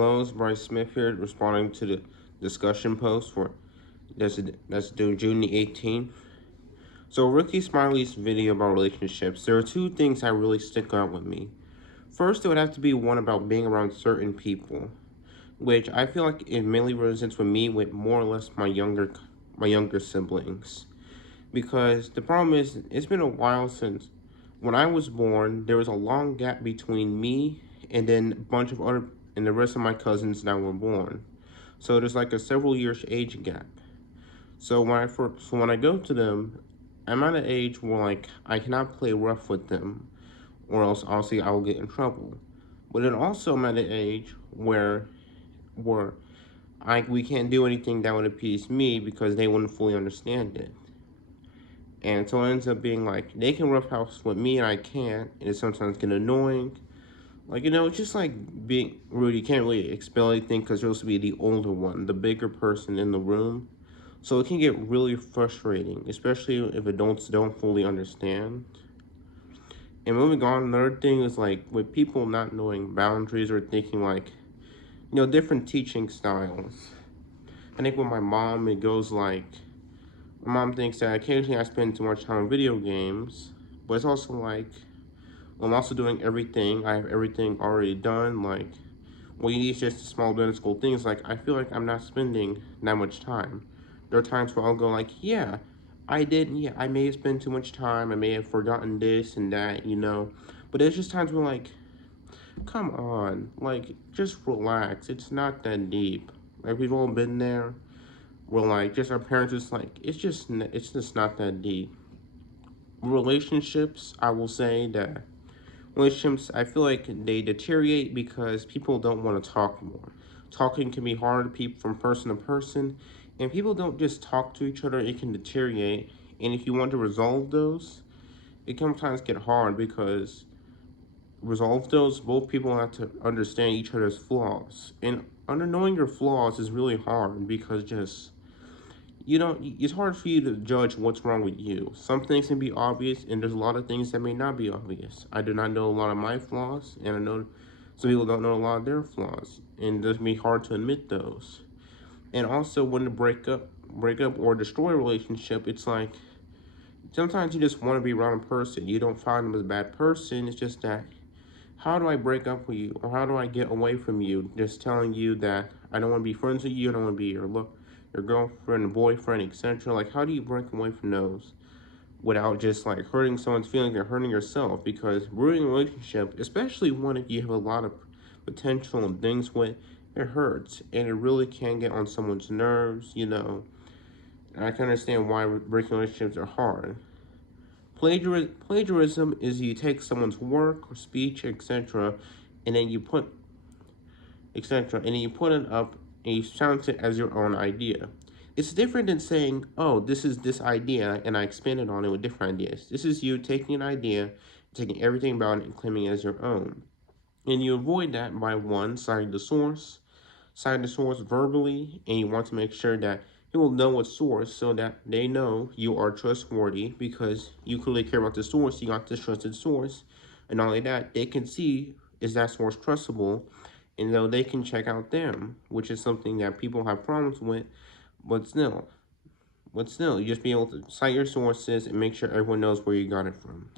Hello, it's Bryce Smith here, responding to the discussion post for that's due June the 18th. So Ricky Smiley's video about relationships, there are two things that really stick out with me. First, it would have to be one about being around certain people, which I feel like it mainly resonates with me with more or less my younger siblings. Because the problem is, it's been a while since when I was born. There was a long gap between me and then a bunch of other and the rest of my cousins that were born. So there's like a several years age gap. So when I go to them, I'm at an age where like I cannot play rough with them, or else obviously I will get in trouble. But then also I'm at an age where we can't do anything that would appease me because they wouldn't fully understand it. And so it ends up being like they can roughhouse with me and I can't, and it sometimes get annoying. Like, it's just like being rude. You can't really expel anything because you're supposed to be the older one, the bigger person in the room. So it can get really frustrating, especially if adults don't fully understand. And moving on, another thing is like with people not knowing boundaries or thinking like, different teaching styles. I think with my mom, it goes like, my mom thinks that occasionally I spend too much time on video games, but it's also like, I'm also doing everything. I have everything already done. Like, when you need just small minuscule things, like, I feel like I'm not spending that much time. There are times where I'll go like, yeah, I may have spent too much time. I may have forgotten this and that. But there's just times where like, come on, like, just relax. It's not that deep. Like, we've all been there. Where like, just our parents just like, it's just not that deep. Relationships, I will say that relationships, I feel like they deteriorate because people don't want to talk more. Talking can be hard from person to person, and people don't just talk to each other, it can deteriorate. And if you want to resolve those, it can sometimes get hard because both people have to understand each other's flaws. And under knowing your flaws is really hard because just it's hard for you to judge what's wrong with you. Some things can be obvious, and there's a lot of things that may not be obvious. I do not know a lot of my flaws, and I know some people don't know a lot of their flaws, and it can be hard to admit those. And also, when to break up or destroy a relationship, it's like sometimes you just want to be around a person. You don't find them as a bad person. It's just that, how do I break up with you, or how do I get away from you? Just telling you that I don't want to be friends with you. I don't want to be your girlfriend, boyfriend, etc. Like, how do you break away from those without just like hurting someone's feelings or hurting yourself? Because ruining a relationship, especially one that you have a lot of potential and things with, it hurts and it really can get on someone's nerves. And I can understand why breaking relationships are hard. Plagiarism is you take someone's work or speech, etc., and then you put etc., and then you put it up and you sound it as your own idea. It's different than saying, oh, this is this idea, and I expanded on it with different ideas. This is you taking an idea, taking everything about it, and claiming it as your own. And you avoid that by one, citing the source verbally, and you want to make sure that people know what source so that they know you are trustworthy because you clearly care about the source, you got this trusted source. And not only that, they can see, is that source trustable, and though they can check out them, which is something that people have problems with, but still, you just be able to cite your sources and make sure everyone knows where you got it from.